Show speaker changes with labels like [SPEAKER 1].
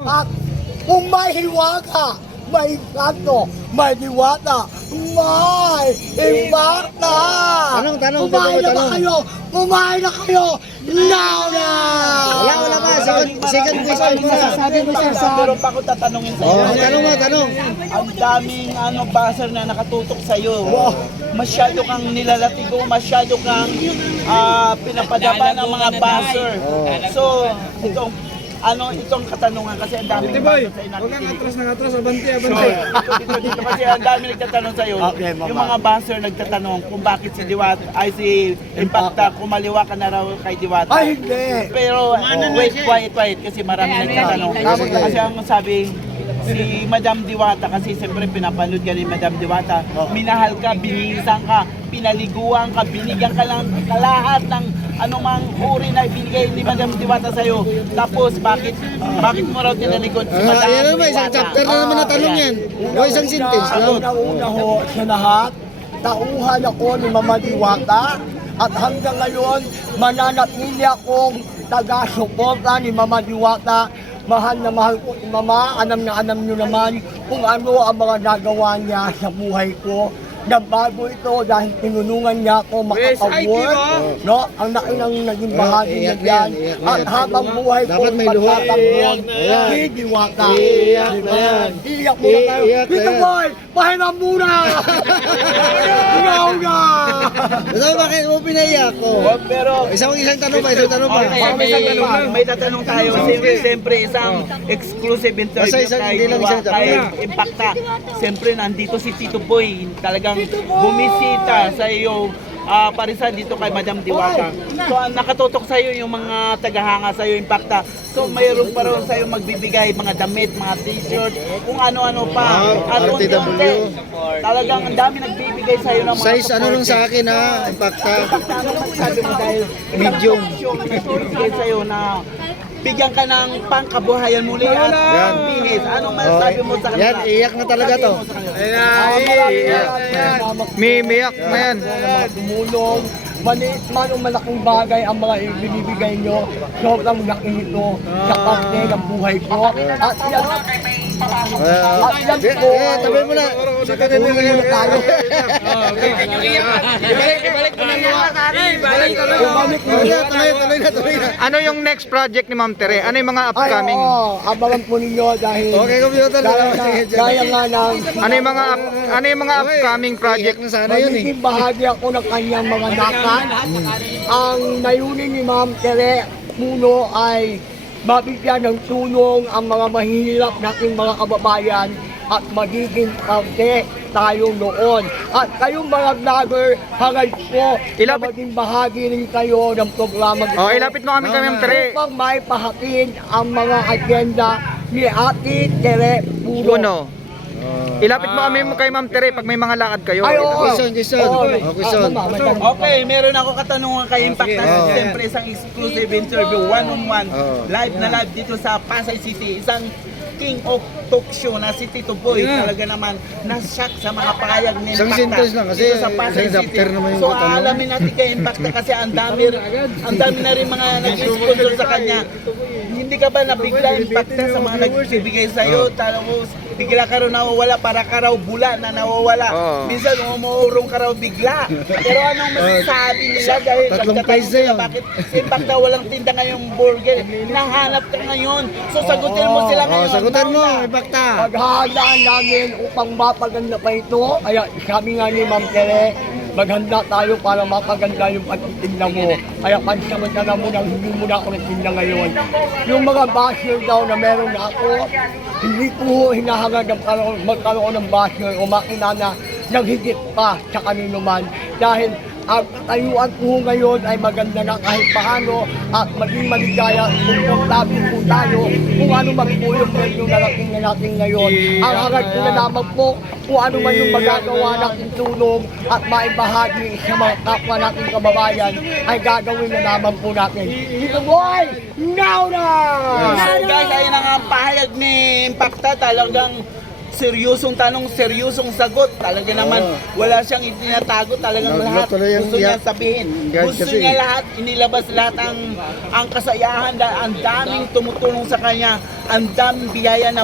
[SPEAKER 1] At kung may hiwaga, may kanto, may diwata, may impakta.
[SPEAKER 2] Tanong,
[SPEAKER 1] Kumain na ba
[SPEAKER 2] tanong.
[SPEAKER 1] kayo? Kumain na kayo? Now na!
[SPEAKER 2] Wala pa. Second question mo na.
[SPEAKER 3] Meron pa ako tatanungin sa'yo.
[SPEAKER 2] Oh, tanong.
[SPEAKER 3] Ang daming buzzer na nakatutok sa'yo. Masyado kang nilalatigo, masyado kang pinapadaba ng mga buzzer. So, itong katanungan kasi ang daming buzzer sa'yo
[SPEAKER 4] Atras, abanti.
[SPEAKER 3] dito kasi ang dami nagtatanong sa'yo.
[SPEAKER 1] Okay, mama.
[SPEAKER 3] Yung mga buzzer nagtatanong kung bakit si Diwata, ay si Impacta, kumaliwa ka na raw kay Diwata.
[SPEAKER 1] Ay, hindi.
[SPEAKER 3] Pero wait, kasi marami nagtatanong. Kasi ang sabi, si Madam Diwata, kasi siyempre pinapanood ka ni Madam Diwata, minahal ka, binihisan ka, pinaliguan ka, binigyan ka lang lahat ng anumang uri na ibinigay ni Madam Diwata sa'yo. Tapos bakit mo raw tinalikod si Madam
[SPEAKER 2] Yan naman, isang
[SPEAKER 3] Diwata?
[SPEAKER 2] chapter na naman na tanong yan. O isang sentence lang.
[SPEAKER 1] Una ho sa lahat, tauhan ako ni Mama Diwata at hanggang ngayon mananatili akong taga-suporta ni Mama Diwata. Mahal na mahal ko si Mama, alam nyo naman kung ano ang mga nagawa niya sa buhay ko. Nagbago ito dahil tinulungan niya ako makapag-work, no? Ang laki ng naging bahagi niya
[SPEAKER 2] iyak
[SPEAKER 1] yan.
[SPEAKER 2] na yan.
[SPEAKER 1] At habang buhay ko,
[SPEAKER 2] Dapat may luha.
[SPEAKER 1] pagtatanggol,
[SPEAKER 2] Ayan.
[SPEAKER 1] si Diwata.
[SPEAKER 2] Iyak na
[SPEAKER 1] Diba?
[SPEAKER 2] yan.
[SPEAKER 1] Iyak muna tayo.
[SPEAKER 2] Iyak na
[SPEAKER 1] Dito
[SPEAKER 2] yan.
[SPEAKER 1] boy, pahinga muna! Ikaw na!
[SPEAKER 2] Ito bakit mo pinaiyak ko?
[SPEAKER 3] Pero
[SPEAKER 2] Isang tanong pa.
[SPEAKER 3] Okay, may tatanong tayo. Siyempre, isang exclusive interview
[SPEAKER 2] Basta isang, hindi lang isang
[SPEAKER 3] kay
[SPEAKER 2] tanong.
[SPEAKER 3] Impacta. Siyempre, nandito si Tito Boy. Talagang bumisita sa iyo. Parisan dito kay Madam Diwata. So, ang nakatutok sa iyo yung mga tagahanga sa iyo, Impacta. So, mayroon pa rin sa iyo magbibigay mga damit, mga t-shirt, kung ano-ano pa. At
[SPEAKER 2] RTW.
[SPEAKER 3] unti-unti, talagang ang dami nagbibigay sa iyo ng mga
[SPEAKER 2] Size ano lang sa akin ha, impacta.
[SPEAKER 3] Ano masasabi mo dahil
[SPEAKER 2] Medium.
[SPEAKER 3] Bigay sa'yo na bigyan ka ng pangkabuhayan muli at
[SPEAKER 2] Yan.
[SPEAKER 3] bihis. Ano masasabi mo sa kanila?
[SPEAKER 2] Yan, iyak na talaga to. Mimiyak na yan.
[SPEAKER 1] Tumulong. Maliit man o malaking bagay ang mga ibinibigay nyo. Sobrang laki nito sa parte ng buhay ko. At yan,
[SPEAKER 2] Tabi mo na.
[SPEAKER 1] uwi na tayo.
[SPEAKER 2] Tuloy na.
[SPEAKER 5] Ano yung next project ni Ma'am Tere? Ano yung mga
[SPEAKER 1] Ay,
[SPEAKER 5] upcoming?
[SPEAKER 1] oo, abangan po ninyo dahil
[SPEAKER 2] Okay, computer.
[SPEAKER 1] gaya nga ng
[SPEAKER 5] Ano yung mga upcoming project?
[SPEAKER 2] Project na sana yun eh.
[SPEAKER 1] magiging bahagi ako ng kanyang mga nakan. Ang nayunin ni Ma'am Tere Puno ay mabigyan ng tulong ang mga mahihirap nating mga kababayan at magiging parte tayo noon. At kayong mga vlogger, hangad po na
[SPEAKER 5] Ilapit-
[SPEAKER 1] maging bahagi rin kayo ng programa ito.
[SPEAKER 5] Oh, ilapit mo kami kay Ma'am Tere.
[SPEAKER 1] Upang may pahakin ang mga agenda ni Ate Tere Puno.
[SPEAKER 5] Uno. Ilapit mo kami kay Ma'am Tere pag may mga lakad kayo.
[SPEAKER 1] Ay, oo.
[SPEAKER 2] Quezon. Quezon.
[SPEAKER 3] Okay, meron ako katanungan kay Impacta.
[SPEAKER 2] Okay.
[SPEAKER 3] Siyempre, isang exclusive interview, one-on-one,
[SPEAKER 2] Oh.
[SPEAKER 3] live na live dito sa Pasay City. Isang king of talk show na si Tito Boy. Talaga naman, na-shock sa mga pahayag ni
[SPEAKER 2] Isang
[SPEAKER 3] Impacta.
[SPEAKER 2] sentence lang kasi
[SPEAKER 3] dito sa Pasay
[SPEAKER 2] isang
[SPEAKER 3] City.
[SPEAKER 2] chapter naman yung
[SPEAKER 3] So,
[SPEAKER 2] katanungan.
[SPEAKER 3] alamin natin kay Impacta kasi ang dami na rin mga nag-sponsor sa kanya. Hindi ka ba nabigla, Impacta, sa mga nagbibigay sa'yo? Tapos, bigla ka raw nawawala, para ka raw bula na nawawala.
[SPEAKER 5] Oo.
[SPEAKER 3] Minsan, umuurong ka raw bigla. Pero anong masasabi nila dahil
[SPEAKER 2] Tatlong
[SPEAKER 3] nagtatanong
[SPEAKER 2] price na
[SPEAKER 3] sila
[SPEAKER 2] yun.
[SPEAKER 3] bakit si Impacta walang tinda ngayong burger? Nahanap ka ngayon. So, sagutin mo sila ngayon.
[SPEAKER 2] Sagutan mo,
[SPEAKER 3] Now na.
[SPEAKER 2] impacta.
[SPEAKER 1] Paghahandaan namin upang mapaganda pa ito. Kaya sabi nga ni Ma'am Tere, maghanda tayo para mapaganda yung pagtitinda mo. Kaya pansamantala mo nang hindi mo na ako nagtinda ngayon. Yung mga basher daw na meron na ako, hindi ko hinahangad ang magkaroon ng basher o makina na naghigit pa sa kanino man. Dahil ang katayuan ko ngayon ay maganda na kahit paano at maging maligaya kung komportable po tayo kung ano man po yung medyo narating na natin ngayon. Ang hangad ko na lamang po kung ano man yung magagawa natin tulong at maibahagi sa mga kapwa nating kababayan ay gagawin na lamang po natin. Dito boy! Now na!
[SPEAKER 3] So guys, ayun ang pahayag ni Impacta, talagang seryosong tanong, seryosong sagot. Talaga naman, wala siyang itinatago. Talagang lahat
[SPEAKER 2] Tuloy yung
[SPEAKER 3] gusto niya sabihin.
[SPEAKER 2] yan
[SPEAKER 3] Gusto
[SPEAKER 2] kasi.
[SPEAKER 3] niya lahat, inilabas lahat ang kasayahan. Ang daming tumutulong sa kanya. Ang daming biyaya na